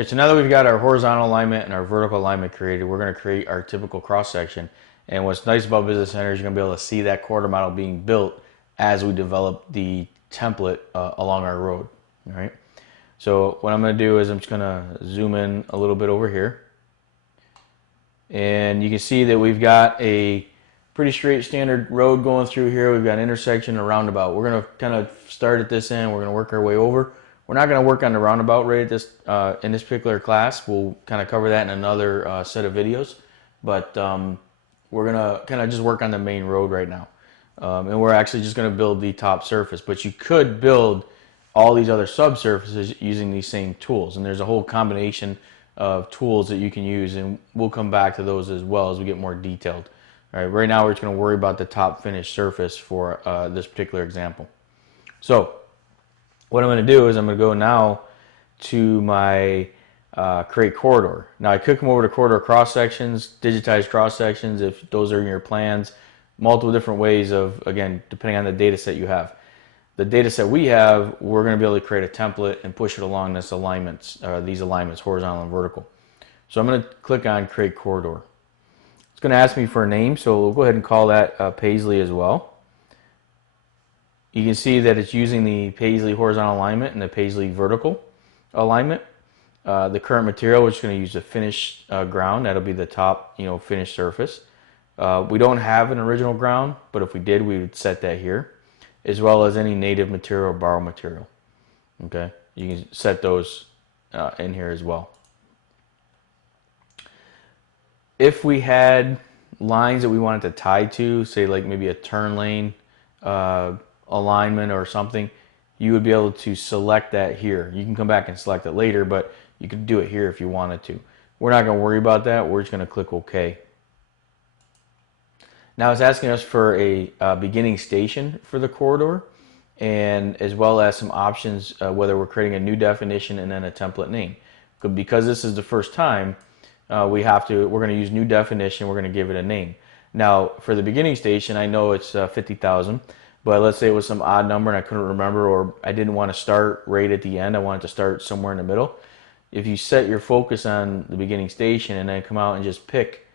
All right, so now that we've got our horizontal alignment and our vertical alignment created, we're going to create our typical cross section. And what's nice about Business Center is you're going to be able to see that quarter model being built as we develop the template along our road. All right. So what I'm going to do is I'm just going to zoom in a little bit over here. And you can see that we've got a pretty straight standard road going through here. We've got an intersection and a roundabout. We're going to kind of start at this end. We're going to work our way over. We're not going to work on the roundabout right at this in this particular class. We'll kind of cover that in another set of videos. But we're going to kind of just work on the main road right now. And we're actually just going to build the top surface. But you could build all these other subsurfaces using these same tools. And there's a whole combination of tools that you can use. And we'll come back to those as well as we get more detailed. All right, right now we're just going to worry about the top finished surface for this particular example. So what I'm going to do is I'm going to go now to my create corridor. Now I could come over to corridor cross sections, digitize cross sections if those are in your plans. Multiple different ways of, again, depending on the data set you have. The data set we have, we're going to be able to create a template and push it along this alignments, these alignments, horizontal and vertical. So I'm going to click on create corridor. It's going to ask me for a name, so we'll go ahead and call that Paisley as well. You can see that it's using the Paisley horizontal alignment and the Paisley vertical alignment. The current material, we're just going to use the finished ground. That'll be the top, finished surface. We don't have an original ground, but if we did, we would set that here, as well as any native material or borrowed material. Okay, you can set those in here as well. If we had lines that we wanted to tie to, say like maybe a turn lane alignment or something, you would be able to select that here. You can come back and select it later, but you could do it here if you wanted to. We're not going to worry about that. We're just going to click OK. Now it's asking us for a beginning station for the corridor, and as well as some options whether we're creating a new definition and then a template name. Because this is the first time, we're going to use new definition. We're going to give it a name. Now for the beginning station, I know it's 50,000. But let's say it was some odd number and I couldn't remember, or I didn't want to start right at the end. I wanted to start somewhere in the middle. If you set your focus on the beginning station and then come out and just pick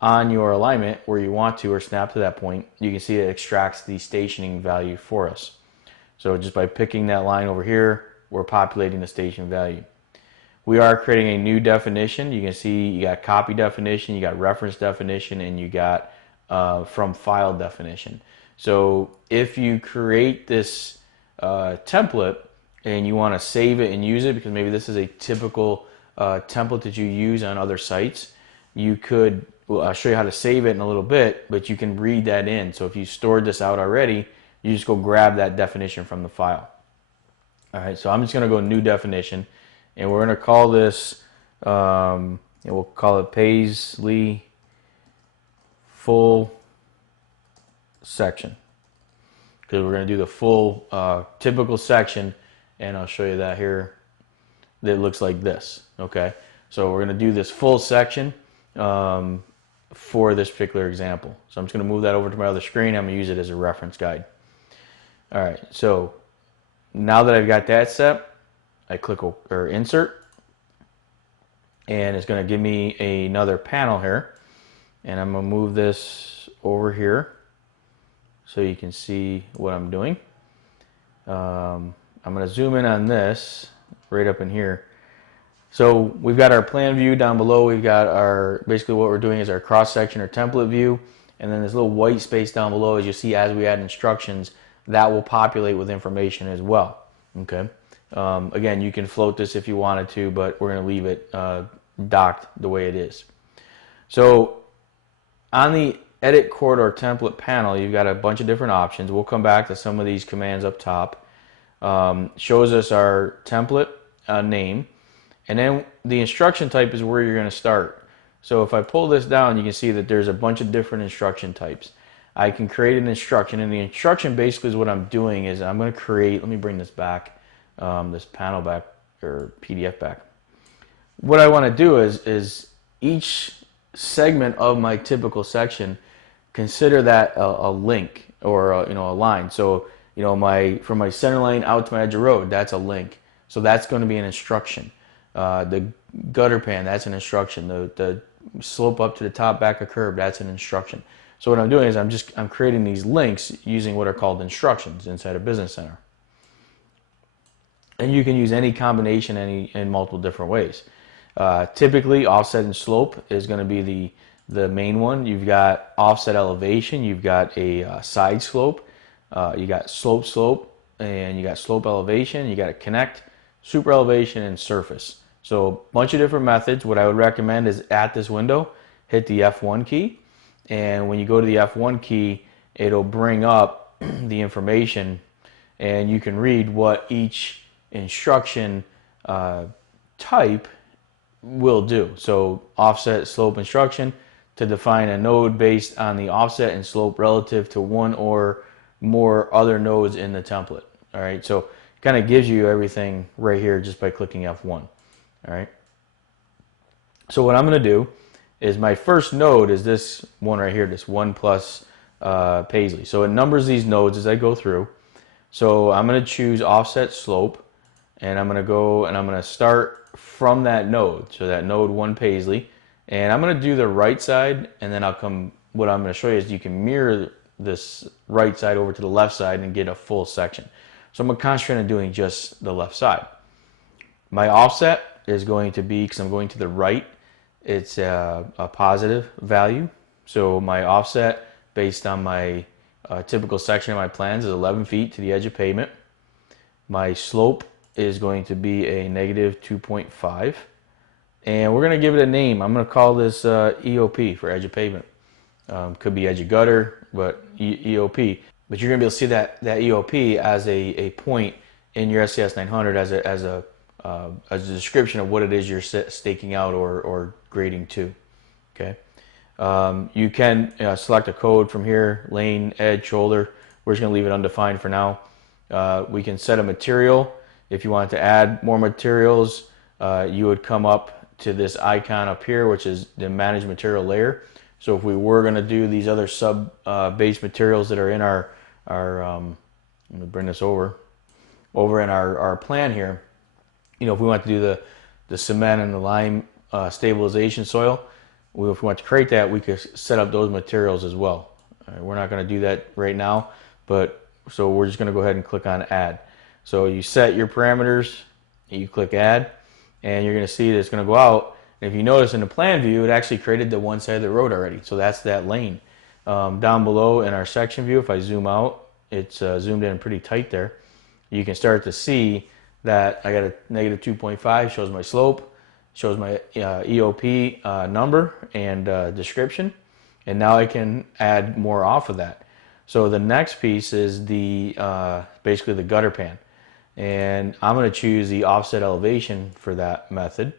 on your alignment where you want to or snap to that point, you can see it extracts the stationing value for us. So just by picking that line over here, we're populating the station value. We are creating a new definition. You can see you got copy definition, you got reference definition, and you got from file definition. So if you create this template and you want to save it and use it, because maybe this is a typical template that you use on other sites, you could, well, I'll show you how to save it in a little bit, but you can read that in. So if you stored this out already, you just go grab that definition from the file. All right, so I'm just going to go new definition, and we're going to call this, we'll call it Paisley full section, because we're going to do the full typical section, and I'll show you that here. That looks like this. Okay, so we're going to do this full section for this particular example. So I'm just going to move that over to my other screen. I'm going to use it as a reference guide. All right, so now that I've got that set, I click or insert, and it's going to give me another panel here, and I'm going to move this over here so you can see what I'm doing. I'm going to zoom in on this right up in here. So we've got our plan view down below. We've got our, basically what we're doing is our cross section or template view, and then this little white space down below, as you see, as we add instructions, that will populate with information as well. Okay. Again, you can float this if you wanted to, but we're going to leave it docked the way it is. So on the Edit Corridor Template panel, you've got a bunch of different options. We'll come back to some of these commands up top. Shows us our template name, and then the instruction type is where you're going to start. So if I pull this down, you can see that there's a bunch of different instruction types. I can create an instruction, and the instruction basically is what I'm doing is I'm going to create, let me bring this back, this panel back, or PDF back. What I want to do is each segment of my typical section, consider that a link or a line. So from my center line out to my edge of road, that's a link. So that's going to be an instruction. The gutter pan, that's an instruction. The slope up to the top back of curb, that's an instruction. So what I'm doing is I'm creating these links using what are called instructions inside a business center. And you can use any combination in multiple different ways. Typically, offset and slope is going to be the main one. You've got offset elevation, you've got a side slope, you got slope, and you got slope elevation, you got a connect, super elevation, and surface. So a bunch of different methods. What I would recommend is at this window, hit the F1 key, and when you go to the F1 key, it'll bring up the information, and you can read what each instruction type will do. So offset slope instruction to define a node based on the offset and slope relative to one or more other nodes in the template. All right, so it kind of gives you everything right here just by clicking F1. All right, so what I'm going to do is my first node is this one right here, this 1 plus Paisley. So it numbers these nodes as I go through. So I'm going to choose offset slope, and I'm going to go and I'm going to start from that node. So that node 1 Paisley, and I'm going to do the right side, and then I'll come. What I'm going to show you is you can mirror this right side over to the left side and get a full section. So I'm going to concentrate on doing just the left side. My offset is going to be, because I'm going to the right, it's a positive value. So my offset based on my typical section of my plans is 11 feet to the edge of pavement. My slope is going to be a negative 2.5. And we're going to give it a name. I'm going to call this EOP for edge of pavement. Could be edge of gutter, but EOP. But you're going to be able to see that EOP as a point in your SCS 900 as a description of what it is you're staking out or grading to. Okay. You can select a code from here, lane, edge, shoulder. We're just going to leave it undefined for now. We can set a material. If you want to add more materials, you would come up to this icon up here, which is the manage material layer. So if we were going to do these other sub base materials that are in our let me bring this over in our plan here. You know, if we want to do the cement and the lime stabilization soil, if we want to create that, we could set up those materials as well. All right, we're not going to do that right now, but so we're just going to go ahead and click on add. So you set your parameters, you click add, and you're going to see that it's going to go out. And if you notice in the plan view, it actually created the one side of the road already. So that's that lane. Down below in our section view, if I zoom out, it's zoomed in pretty tight there. You can start to see that I got a negative 2.5, shows my slope, shows my EOP number and description. And now I can add more off of that. So the next piece is the basically the gutter pan. And I'm going to choose the offset elevation for that method.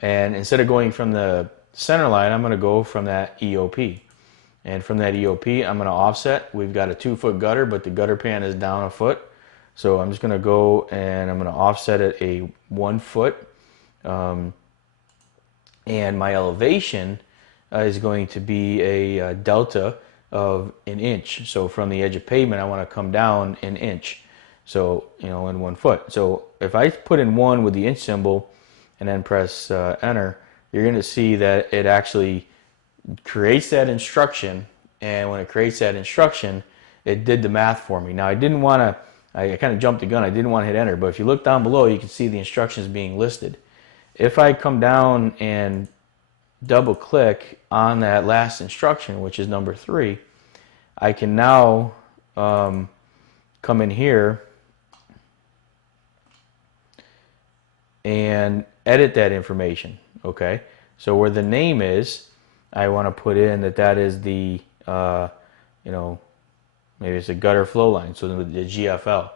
And instead of going from the center line, I'm going to go from that EOP. And from that EOP, I'm going to offset. We've got a 2-foot gutter, but the gutter pan is down a foot. So I'm just going to go and I'm going to offset it a 1 foot. And my elevation is going to be a delta of an inch. So from the edge of pavement, I want to come down an inch. So, you know, in 1 foot. So if I put in 1 with the inch symbol and then press enter, you're going to see that it actually creates that instruction. And when it creates that instruction, it did the math for me. Now I didn't want to, I kind of jumped the gun. I didn't want to hit enter, but if you look down below, you can see the instructions being listed. If I come down and double click on that last instruction, which is number 3, I can now come in here and edit that information. Okay, so where the name is, I want to put in that is the you know, maybe it's a gutter flow line, so the GFL.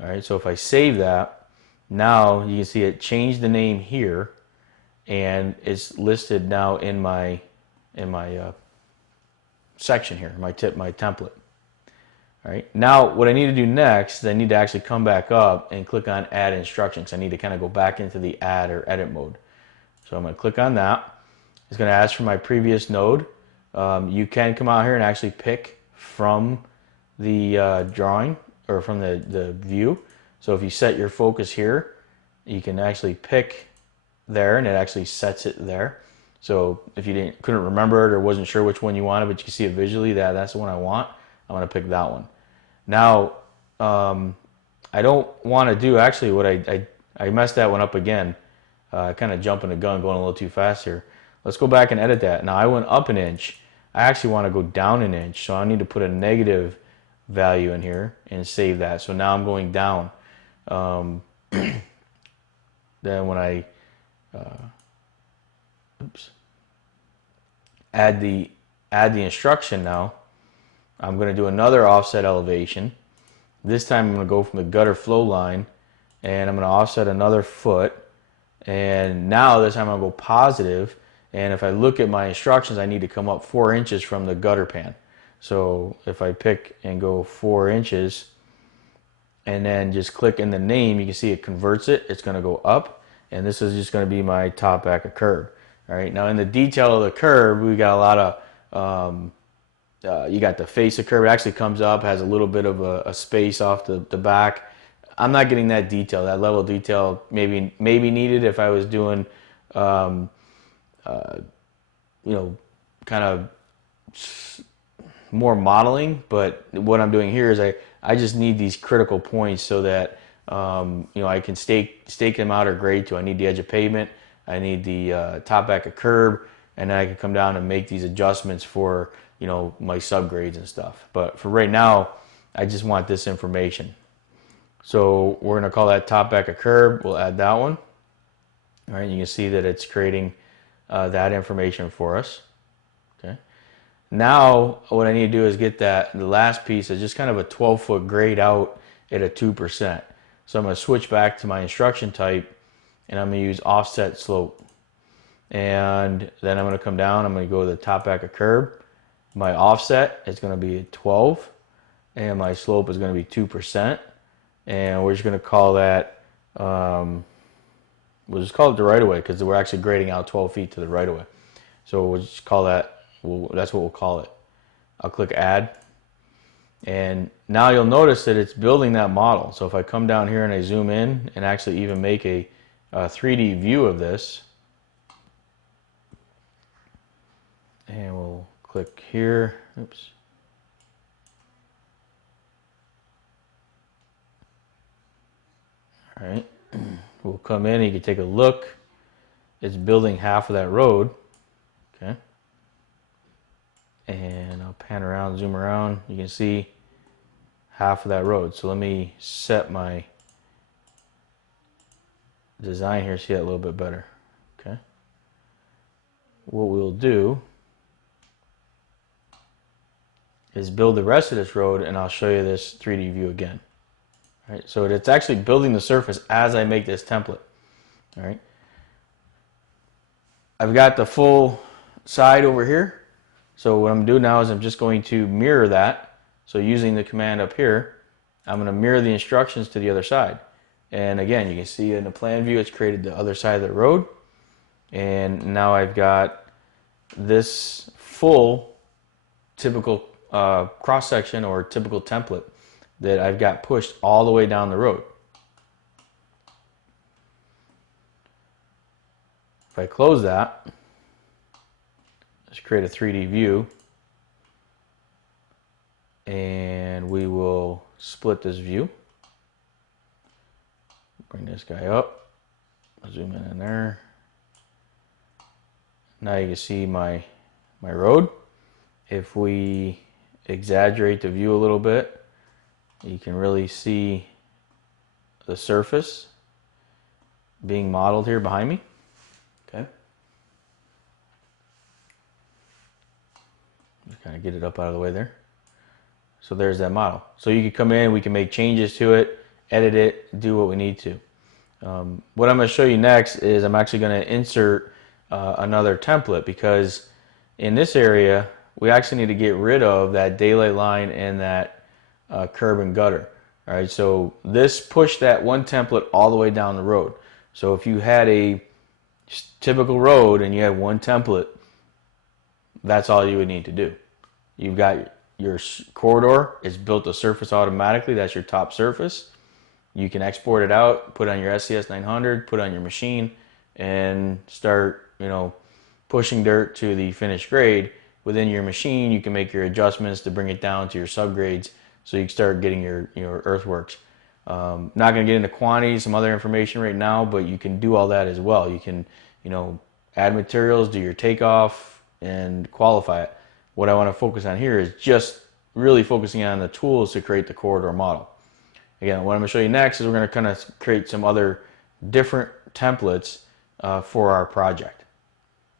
All right, so if I save that, now you can see it changed the name here, and it's listed now in my section here, my template. All right, now what I need to do next is I need to actually come back up and click on add instructions. I need to kind of go back into the add or edit mode. So I'm going to click on that. It's going to ask for my previous node. You can come out here and actually pick from the drawing or from the view. So if you set your focus here, you can actually pick there, and it actually sets it there. So if you couldn't remember it or wasn't sure which one you wanted, but you can see it visually, that's the one I want, I'm going to pick that one. Now, I don't want to do, actually, what I messed that one up again. Kind of jumping the gun, going a little too fast here. Let's go back and edit that. Now I went up an inch. I actually want to go down an inch, so I need to put a negative value in here and save that. So now I'm going down. Then when I add the instruction now, I'm going to do another offset elevation. This time I'm going to go from the gutter flow line, and I'm going to offset another foot. And now this time I'll go positive, and if I look at my instructions, I need to come up 4 inches from the gutter pan. So if I pick and go 4 inches and then just click in the name, you can see it converts it. It's going to go up, and this is just going to be my top back of curb. All right, now in the detail of the curb, we got a lot of, you got the face of curb. It actually comes up, has a little bit of a space off the back. I'm not getting that detail. That level of detail maybe needed if I was doing, you know, kind of more modeling. But what I'm doing here is I just need these critical points so that you know, I can stake them out or grade to. I need the edge of pavement. I need the top back of curb, and then I can come down and make these adjustments for, you know, my subgrades and stuff. But for right now, I just want this information. So we're going to call that top back of curb. We'll add that one. All right, you can see that it's creating that information for us. Okay. Now what I need to do is get the last piece is just kind of a 12-foot grade out at a 2%. So I'm going to switch back to my instruction type, and I'm going to use offset slope. And then I'm going to come down. I'm going to go to the top back of curb. My offset is going to be 12, and my slope is going to be 2%. And we're just going to call that, we'll just call it the right of way, because we're actually grading out 12 feet to the right of way. So we'll just call that, that's what we'll call it. I'll click add. And now you'll notice that it's building that model. So if I come down here and I zoom in and actually even make a 3D view of this, and we'll click here, oops. All right, we'll come in and you can take a look. It's building half of that road, okay? And I'll pan around, zoom around. You can see half of that road. So let me set my design here, see that a little bit better, okay? What we'll do is build the rest of this road, and I'll show you this 3D view again. All right, so it's actually building the surface as I make this template. All right, I've got the full side over here. So what I'm doing now is I'm just going to mirror that. So using the command up here, I'm going to mirror the instructions to the other side. And again, you can see in the plan view, it's created the other side of the road. And now I've got this full typical cross section or typical template that I've got pushed all the way down the road. If I close that, let's create a 3D view, and we will split this view. Bring this guy up, zoom in there. Now you can see my road. If we exaggerate the view a little bit, you can really see the surface being modeled here behind me. Okay. Just kind of get it up out of the way there. So there's that model. So you can come in, we can make changes to it, edit it, do what we need to. What I'm going to show you next is I'm actually going to insert another template, because in this area we actually need to get rid of that daylight line and that curb and gutter. All right, so this pushed that one template all the way down the road. So if you had a typical road and you had one template, that's all you would need to do. You've got your corridor, it's built the surface automatically, that's your top surface. You can export it out, put it on your SCS 900, put it on your machine, and start, pushing dirt to the finished grade. Within your machine, you can make your adjustments to bring it down to your subgrades so you can start getting your earthworks. Not going to get into quantities, some other information right now, but you can do all that as well. You can, add materials, do your takeoff, and qualify it. What I want to focus on here is just really focusing on the tools to create the corridor model. Again, what I'm going to show you next is we're going to kind of create some other different templates for our project.